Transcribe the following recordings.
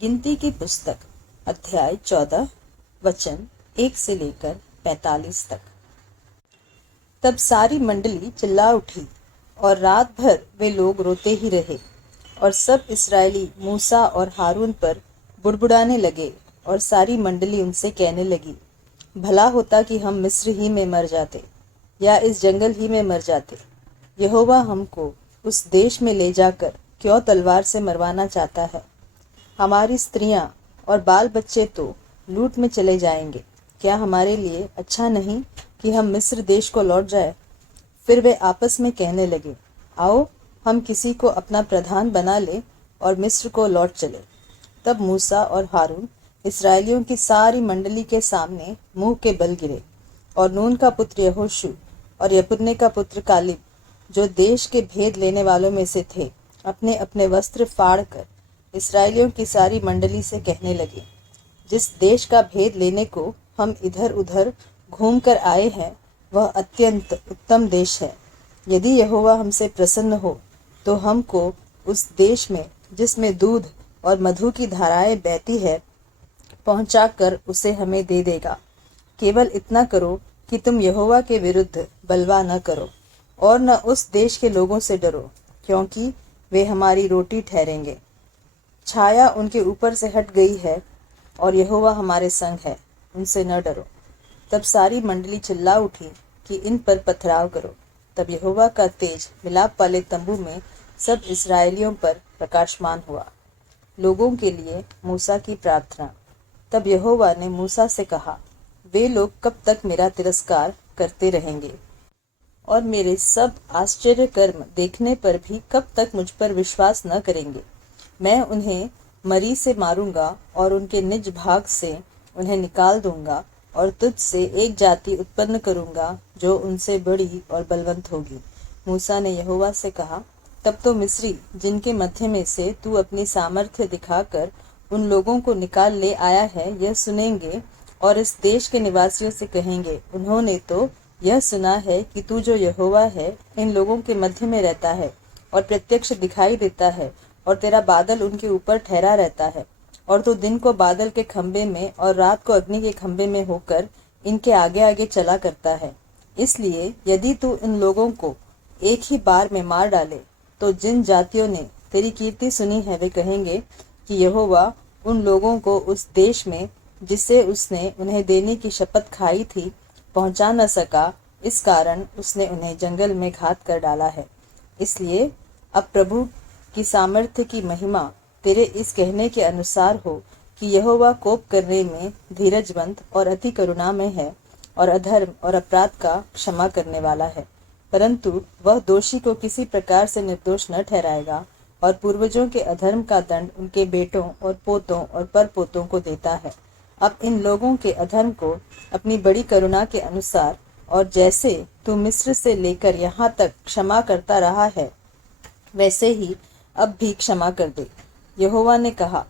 गिनती की पुस्तक अध्याय 14 वचन 1 से लेकर 45 तक। तब सारी मंडली चिल्ला उठी और रात भर वे लोग रोते ही रहे। और सब इस्राएली मूसा और हारून पर बुड़बुड़ाने लगे और सारी मंडली उनसे कहने लगी, भला होता कि हम मिस्र ही में मर जाते या इस जंगल ही में मर जाते। यहोवा हमको उस देश में ले जाकर क्यों तलवार से मरवाना चाहता है? हमारी स्त्रियां और बाल बच्चे तो लूट में चले जाएंगे। क्या हमारे लिए अच्छा नहीं कि हम मिस्र देश को लौट जाए? फिर वे आपस में कहने लगे, आओ हम किसी को अपना प्रधान बना ले और मिस्र को लौट चले। तब मूसा और हारून इस्राएलियों की सारी मंडली के सामने मुंह के बल गिरे। और नून का पुत्र यहोशू और यपुन्ने का पुत्र कालिब, जो देश के भेद लेने वालों में से थे, अपने अपने वस्त्र फाड़ कर इस्राएलियों की सारी मंडली से कहने लगे, जिस देश का भेद लेने को हम इधर उधर घूम कर आए हैं, वह अत्यंत उत्तम देश है। यदि यहोवा हमसे प्रसन्न हो तो हमको उस देश में, जिसमें दूध और मधु की धाराएं बहती है, पहुंचा कर उसे हमें दे देगा। केवल इतना करो कि तुम यहोवा के विरुद्ध बलवा न करो और न उस देश के लोगों से डरो, क्योंकि वे हमारी रोटी ठहरेंगे। छाया उनके ऊपर से हट गई है और यहोवा हमारे संग है, उनसे न डरो। तब सारी मंडली चिल्ला उठी कि इन पर पथराव करो। तब यहोवा का तेज मिलाप वाले तंबू में सब इस्राएलियों पर प्रकाशमान हुआ। लोगों के लिए मूसा की प्रार्थना। तब यहोवा ने मूसा से कहा, वे लोग कब तक मेरा तिरस्कार करते रहेंगे और मेरे सब आश्चर्य कर्म देखने पर भी कब तक मुझ पर विश्वास न करेंगे? मैं उन्हें मरी से मारूंगा और उनके निज भाग से उन्हें निकाल दूंगा और तुझ से एक जाति उत्पन्न करूंगा जो उनसे बड़ी और बलवंत होगी। मूसा ने यहोवा से कहा, तब तो मिस्री, जिनके मध्य में से तू अपनी सामर्थ्य दिखाकर उन लोगों को निकाल ले आया है, यह सुनेंगे और इस देश के निवासियों से कहेंगे, उन्होंने तो यह सुना है कि तू जो यहोवा है, इन लोगों के मध्य में रहता है और प्रत्यक्ष दिखाई देता है, और तेरा बादल उनके ऊपर ठहरा रहता है, और तू दिन को बादल के खंबे में और रात को अग्नि के खंबे में होकर इनके आगे आगे चला करता है। इसलिए यदि तू इन लोगों को एक ही बार में मार डाले, तो जिन जातियों ने तेरी कीर्ति सुनी है, वे कहेंगे कि यहोवा उन लोगों को उस देश में, जिसे उसने उन्हें देने की शपथ खाई थी, पहुंचा न सका। इस कारण उसने उन्हें जंगल में घात कर डाला है। इसलिए अब प्रभु की सामर्थ्य की महिमा तेरे इस कहने के अनुसार हो कि यहोवा कोप करने में धीरजवंत और अति करुणामय है और अधर्म और अपराध का क्षमा करने वाला है, परंतु वह दोषी को किसी प्रकार से निर्दोष न ठहराएगा और पूर्वजों के अधर्म का दंड उनके बेटों और पोतों और परपोतों को देता है। अब इन लोगों के अधर्म को अपनी बड़ी करुणा के अनुसार और जैसे तू मिस्र से लेकर यहाँ तक क्षमा करता रहा है, वैसे ही अब भी क्षमा कर दे। यहोवा ने कहा,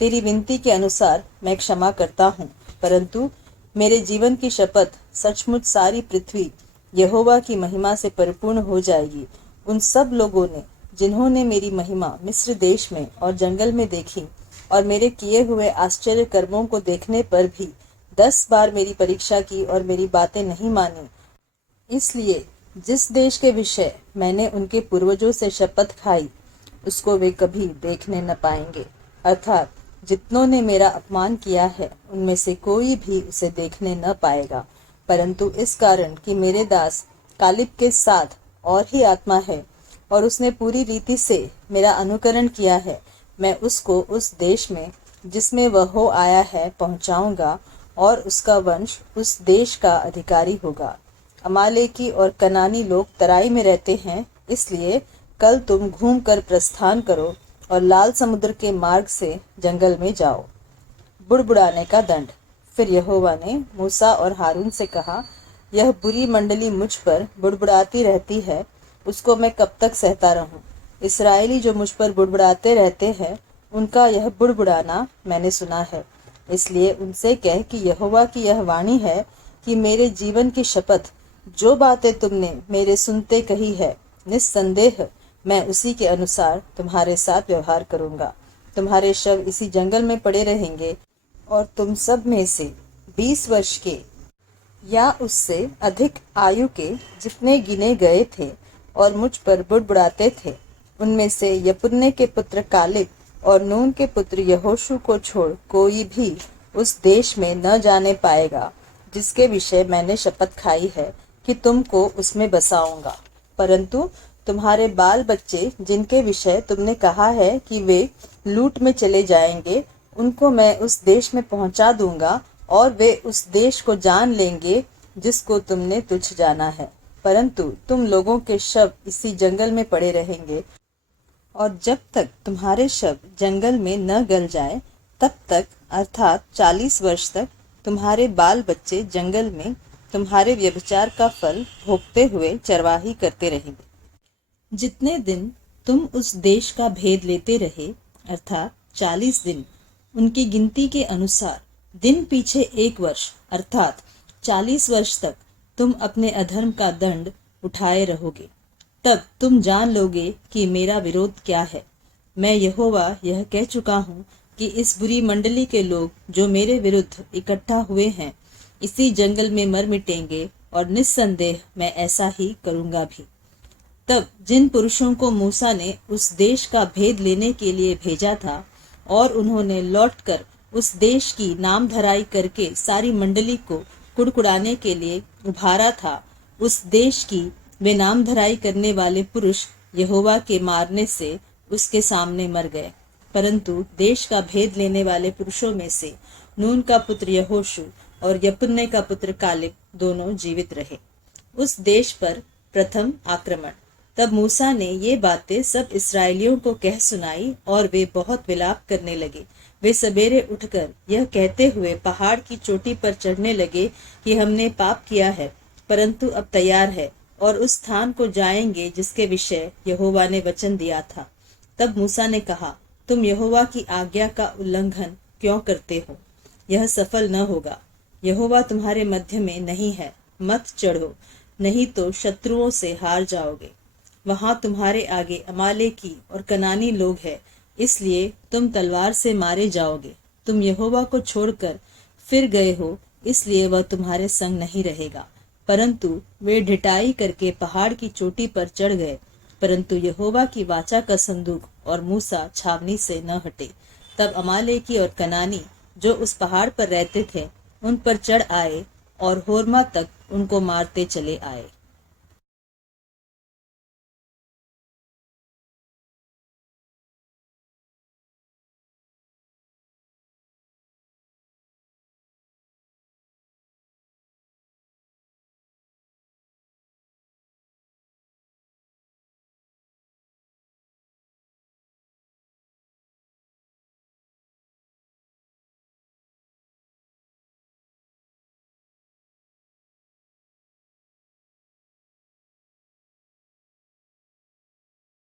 तेरी विनती के अनुसार मैं क्षमा करता हूँ, परंतु मेरे जीवन की शपथ, सचमुच सारी पृथ्वी यहोवा की महिमा से परिपूर्ण हो जाएगी। उन सब लोगों ने, जिन्होंने मेरी महिमा मिस्र देश में और जंगल में देखी और मेरे किए हुए आश्चर्य कर्मों को देखने पर भी 10 बार मेरी परीक्षा की और मेरी बातें नहीं मानी, इसलिए जिस देश के विषय मैंने उनके पूर्वजों से शपथ खाई, उसको वे कभी देखने न पाएंगे। अर्थात जितनों ने मेरा अपमान किया है, उनमें से कोई भी उसे देखने न पाएगा, परंतु इस कारण कि मेरे दास कालिब के साथ और ही आत्मा है और उसने पूरी रीति से मेरा अनुकरण किया है, मैं उसको उस देश में, जिसमें वह हो आया है, पहुंचाऊंगा और उसका वंश उस देश का अधिकारी होगा। अमालेकी और कनानी लोग तराई में रहते हैं, इसलिए कल तुम घूम कर प्रस्थान करो और लाल समुद्र के मार्ग से जंगल में जाओ। बुड़बुड़ाने का दंड। फिर यहोवा ने मूसा और हारून से कहा, यह बुरी मंडली मुझ पर बुड़बुड़ाती रहती है, उसको मैं कब तक सहता रहूं? इस्राएली जो मुझ पर बुड़बुड़ाते रहते हैं, उनका यह बुड़बुड़ाना मैंने सुना है। इसलिए उनसे कह कि यहोवा की यह वाणी है कि मेरे जीवन की शपथ, जो बातें तुमने मेरे सुनते कही है, निस्संदेह मैं उसी के अनुसार तुम्हारे साथ व्यवहार करूंगा। तुम्हारे शव इसी जंगल में पड़े रहेंगे और तुम सब में से 20 वर्ष के या उससे अधिक आयु के जितने गिने गए थे और मुझ पर बुड़बुड़ाते थे, उनमें से यपुन्ने के पुत्र कालेब और नून के पुत्र यहोशू को छोड़ कोई भी उस देश में न जाने पाएगा जिसके विषय मैंने शपथ खाई है कि तुमको उसमें बसाऊंगा। परंतु तुम्हारे बाल बच्चे जिनके विषय तुमने कहा है कि वे लूट में चले जाएंगे, उनको मैं उस देश में पहुंचा दूंगा और वे उस देश को जान लेंगे जिसको तुमने तुच्छ जाना है। परंतु तुम लोगों के शव इसी जंगल में पड़े रहेंगे और जब तक तुम्हारे शव जंगल में न गल जाए तब तक अर्थात 40 वर्ष तक तुम्हारे बाल बच्चे जंगल में तुम्हारे व्यभिचार का फल भोगते हुए चरवाही करते रहेंगे। जितने दिन तुम उस देश का भेद लेते रहे अर्थात 40 दिन, उनकी गिनती के अनुसार दिन पीछे 1 वर्ष अर्थात 40 वर्ष तक तुम अपने अधर्म का दंड उठाए रहोगे। तब तुम जान लोगे कि मेरा विरोध क्या है। मैं यहोवा यह कह चुका हूँ कि इस बुरी मंडली के लोग जो मेरे विरुद्ध इकट्ठा हुए हैं इसी जंगल में मर मिटेंगे और निस्संदेह मैं ऐसा ही करूँगा भी। तब जिन पुरुषों को मूसा ने उस देश का भेद लेने के लिए भेजा था और उन्होंने लौटकर उस देश की नामधराई करके सारी मंडली को कुड़कुड़ाने के लिए उभारा था, उस देश की वे नामधराई करने वाले पुरुष यहोवा के मारने से उसके सामने मर गए। परंतु देश का भेद लेने वाले पुरुषों में से नून का पुत्र यहोशू और यपुन्ने का पुत्र कालेब दोनों जीवित रहे। उस देश पर प्रथम आक्रमण। तब मूसा ने ये बातें सब इस्राएलियों को कह सुनाई और वे बहुत विलाप करने लगे। वे सवेरे उठकर यह कहते हुए पहाड़ की चोटी पर चढ़ने लगे कि हमने पाप किया है, परंतु अब तैयार है और उस स्थान को जाएंगे जिसके विषय यहोवा ने वचन दिया था। तब मूसा ने कहा, तुम यहोवा की आज्ञा का उल्लंघन क्यों करते हो? यह सफल न होगा। यहोवा तुम्हारे मध्य में नहीं है, मत चढ़ो, नहीं तो शत्रुओं से हार जाओगे। वहां तुम्हारे आगे अमालेकी और कनानी लोग हैं, इसलिए तुम तलवार से मारे जाओगे। तुम यहोवा को छोड़कर फिर गए हो, इसलिए वह तुम्हारे संग नहीं रहेगा। परंतु वे ढिठाई करके पहाड़ की चोटी पर चढ़ गए, परंतु यहोवा की वाचा का संदूक और मूसा छावनी से न हटे। तब अमालेकी और कनानी जो उस पहाड़ पर रहते थे उन पर चढ़ आए और होर्मा तक उनको मारते चले आए।